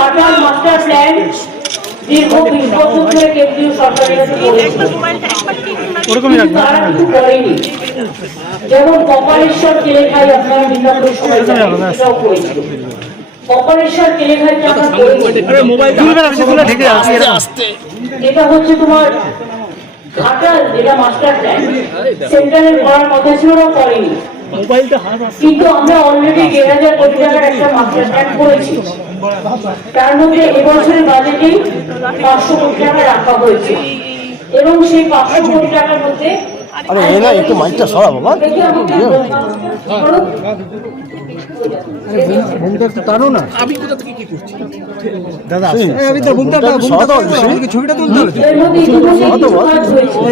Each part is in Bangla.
ঘাটাল মাস্টার প্ল্যান দীর্ঘ 20 বছর ধরে কেন্দ্রীয় সরকারের কাছে তারা কিছু করেনি। যেমন কপালেশ্বর কেলেখাই আপনারা মিদনাপুরের সবাই এটাও করেছিল। কপালেশ্বর কেলেখাইটা আমরা এটা হচ্ছে তোমার ঘাটাল, যেটা মাস্টার প্ল্যান সেন্ট্রালের করার কথা ছিল না, করেনি। কিন্তু আমরা অলরেডি 1,000 কোটি টাকার একটা মাস্টার প্ল্যান করেছি। তার মধ্যে এবছরের বাজেটেই 500 কোটি টাকা রাখা হয়েছে এবং সেই 500 কোটি টাকার মধ্যে একটু মাইকটা সরা বাবা, টানো না। আমি কোথা থেকে কি করছি দাদা? আমি তো ছবিটা তুলতে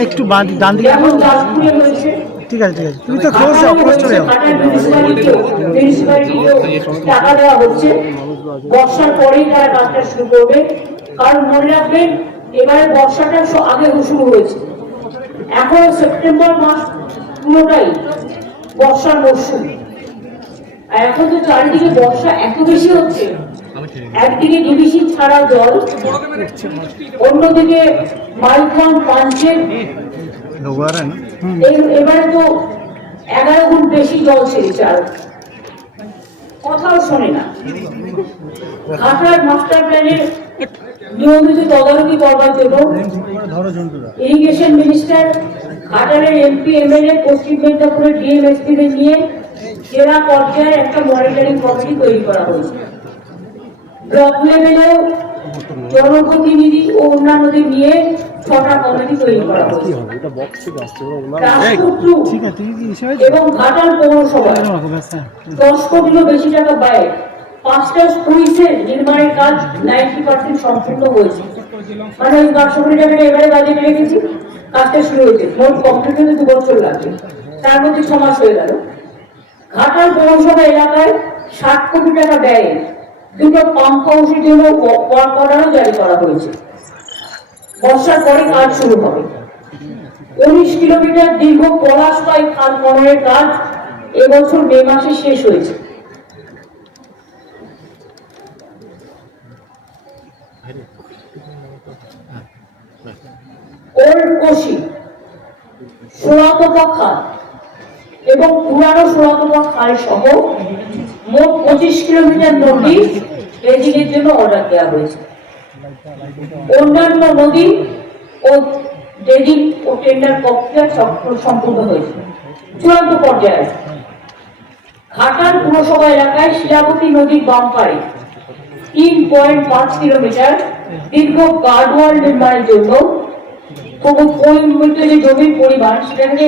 একটু ডান দিকে। ঠিক আছে ঠিক আছে, তুমি তো ক্লোজ যাও, ক্লোজ চলে যাও। টাকা দেওয়া হচ্ছে, বর্ষার পরেই তারা কাজটা শুরু করবে। কারণ মনে রাখবেন এবারে বর্ষাটা আগে শুরু হয়েছে, এখন সেপ্টেম্বর মাস পুরোটাই বর্ষার মরশুম। আর এখন তো চারিদিকে বর্ষা এত বেশি হচ্ছে, একদিকে ডিবিসি ছাড়া জল, অন্যদিকে মাইথন পাঞ্চের এবারে তো 11 গুণ বেশি জল ছেড়েছে, আর কথাও শোনে না। ঘাটাল মাস্টার প্ল্যানের নিয়মিত তদারকি করবার জন্য ইরিগেশন মিনিস্টার, ঘাটালের এমপি এমএলএ, পশ্চিম মেদিনীপুরের ডিএমএসপিদের নিয়ে জেলা পর্যায়ে একটা মনিটরিং কমিটি তৈরি করা হয়েছে। ব্লক লেভেলেও জনপ্রতিনিধি ও অন্যান্যদের নিয়ে 6টা কমিটি তৈরি করা হয়েছে। এবং ঘাটাল পৌরসভায় 10 কোটিরও বেশি টাকা ব্যয়ে 5টা স্কুইসের নির্মাণের কাজ 90% সম্পূর্ণ হয়েছে। মানে ওই 500 কোটি টাকা এবারে বাজেটে রেখেছি, কাজটা শুরু হয়েছে। মোট কমপ্লিট হতে 2 বছর লাগবে, তার মধ্যে 6 মাস হয়ে গেল। ঘাটাল পৌরসভা এলাকায় 60 কোটি টাকা ব্যয়ে 2টো পাম্প হাউসের জন্য ওয়ার্ক অর্ডারও জারি করা হয়েছে। বর্ষার পরে কাজ শুরু হবে। 19 কিলোমিটার দীর্ঘ পলাশপাই খাল খননের কাজ এবছর মে মাসে শেষ হয়েছে। ওল্ড কোশি, সোনাতপা খাল এবং পুরানো সোনাতপা খাল সহ মোট 25 কিলোমিটার নদী ড্রেজিংয়ের জন্য অর্ডার দেওয়া হয়েছে। অন্যান্য নদী ও ড্রেজিং ও টেন্ডার প্রক্রিয়া সম্পূর্ণ হয়েছে, চূড়ান্ত পর্যায়ে। ঘাটাল পুরসভা এলাকায় শিলাবতী নদীর বাম পাড়ে 3.5 কিলোমিটার দীর্ঘ গার্ডওয়াল নির্মাণের জন্য যে জমির পরিমাণ, সেখানে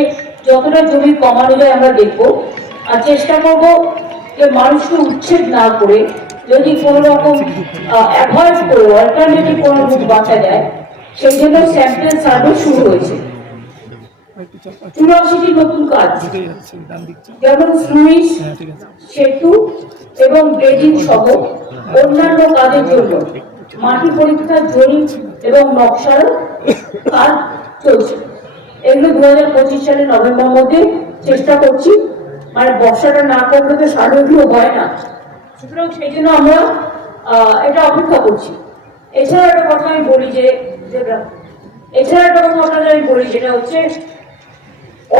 যতটা জমি কমানো যায় আমরা দেখবো, আর চেষ্টা করবো যে মানুষকে উচ্ছেদ না করে যদি কোন রকম অ্যাভয়েড করে অল্টারনেটিভ কোনো রুট বাঁচা যায়, সেই জন্য স্যাম্পল সার্ভে শুরু হয়েছে। 84টি নতুন কাজ, যেমন স্লুইস, সেতু এবং ড্রেজিং সহ অন্যান্য কাজের জন্য মাটি পরীক্ষার জরিপ এবং নকশার কাজ চলছে। এগুলো 2025 সালের নভেম্বর মধ্যে চেষ্টা করছি, মানে বর্ষাটা না করলে তো সার্ভেগুলো হয় না, সুতরাং সেই জন্য আমরা এটা অপেক্ষা করছি। এছাড়া একটা কথা আমি বলি যেটা হচ্ছে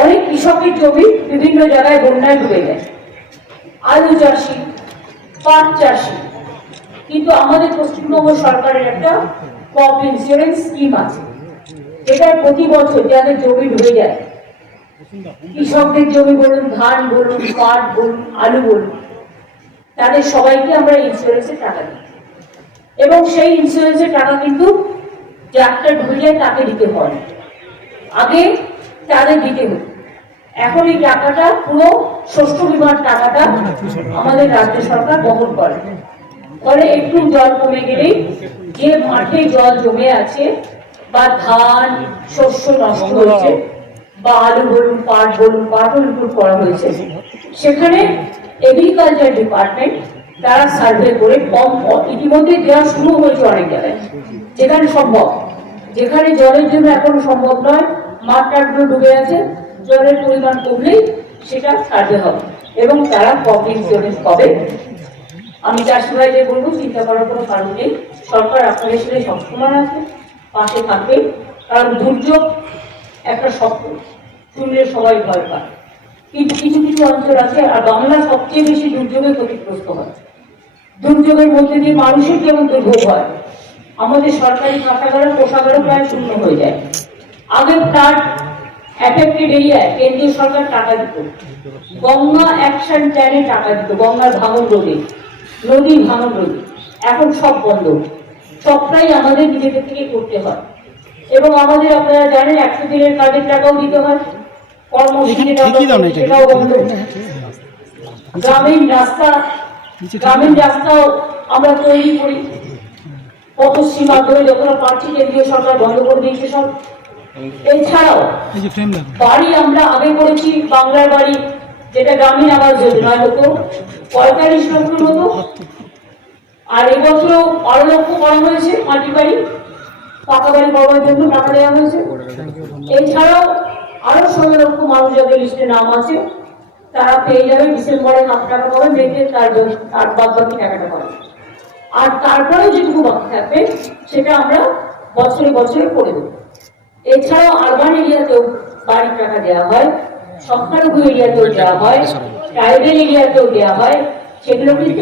অনেক কৃষকের জমি বিভিন্ন জায়গায় বন্যায় ডুবে যায়, আলু চাষি, পাট চাষি, কিন্তু আমাদের পশ্চিমবঙ্গ সরকারের একটা ক্রপ ইন্স্যুরেন্স স্কিম আছে, যেটা প্রতি বছর যাদের জমি ডুবে যায়, কৃষকদের জমি বলুন, ধান বলুন, পাট বলুন, আলু বলুন, তাদের সবাইকে আমরা ইন্স্যুরেন্সের টাকা দিই। এবং সেই ইন্স্যুরেন্সের টাকা কিন্তু যারটা ডুবে যায় তাকে দিতে হয়, আগে তাদের দিতে হতো। এখন এই টাকাটা পুরো শস্য বীমার টাকাটা আমাদের রাজ্য সরকার বহন করে। ফলে একটু জল কমে গেলেই যে মাঠে জল জমে আছে বা ধান শস্য নষ্ট হয়েছে বা আলু বলুন, পাটও ইনক্লুড করা হয়েছে, সেখানে এগ্রিকালচার ডিপার্টমেন্ট তারা সার্ভে করে ইতিমধ্যে দেওয়া শুরু হয়েছে অনেক জায়গায়, যেখানে সম্ভব, যেখানে জলের জন্য এখনো সম্ভব নয়, মাঠটাগুলো ডুবে আছে, জলের পরিমাণ কমলেই সেটা সার্ভে হবে এবং তারা ক্রপ ইন্স্যুরেন্স পাবে। আমি চাষি ভাইদের বলবো চিন্তা করার কোনো কারণ নেই, সরকার আপনাদের সাথে সবসময় আছে, পাশে থাকবে। কারণ দুর্যোগ একটা শব্দ শুনলে সবাই ভয় পায়, কিন্তু কিছু কিছু অঞ্চল আছে, আর বাংলা সবচেয়ে বেশি দুর্যোগে ক্ষতিগ্রস্ত হয়। দুর্যোগের মধ্যে দিয়ে মানুষের যেমন দুর্ভোগ হয়, আমাদের সরকারি কাঁটাগাড়া কোষাগাড়া প্রায় শূন্য হয়ে যায়। আগে ফ্লাড অ্যাফেক্টেড এরিয়ায় কেন্দ্রীয় সরকার টাকা দিত, গঙ্গা অ্যাকশন প্ল্যানে টাকা দিত, গঙ্গার ভাঙন রোধে, নদী ভাঙন রোধে। এখন সব বন্ধ, সবটাই আমাদের নিজেদের থেকে করতে হয়। এবং আমাদের আপনারা জানেন 100 দিনের কাজের টাকাও দিতে হয়, কর্মসূচির টাকাও বন্ধ। গ্রামীণ রাস্তাও আমরা তৈরি করি পথশ্রী মাধ্যমে, যখন পাচ্ছি কেন্দ্রীয় সরকার বন্ধ করে দিয়েছে সব। এছাড়াও বাড়ি আমরা আগে করেছি, বাংলার বাড়ি যেটা গ্রামীণ আবাস যোজনা হতো 45 লক্ষ মতো, আর এবছর 12 লক্ষ করা হয়েছে মাটির বাড়ি, পাকা বাড়ি পাওয়ার জন্য টাকা দেওয়া হয়েছে। এছাড়াও আরো 16 লক্ষ মানুষ যাদের লিস্টে নাম আছে তারা পেয়ে যাবে, ডিসেম্বরে 1/2 টাকা পাবে, মেয়েদের তার বাদ বাকি টাকাটা পাবে। আর তারপরে যেটুকু বাকি থাকবে সেটা আমরা বছরে বছরে করে দেবো। এছাড়াও আরবান এরিয়াতেও বাড়ির টাকা দেওয়া হয়, সংখ্যালঘু এরিয়াতেও দেওয়া হয়, ট্রাইবেল এরিয়াতেও দেওয়া হয়, সেগুলো কিন্তু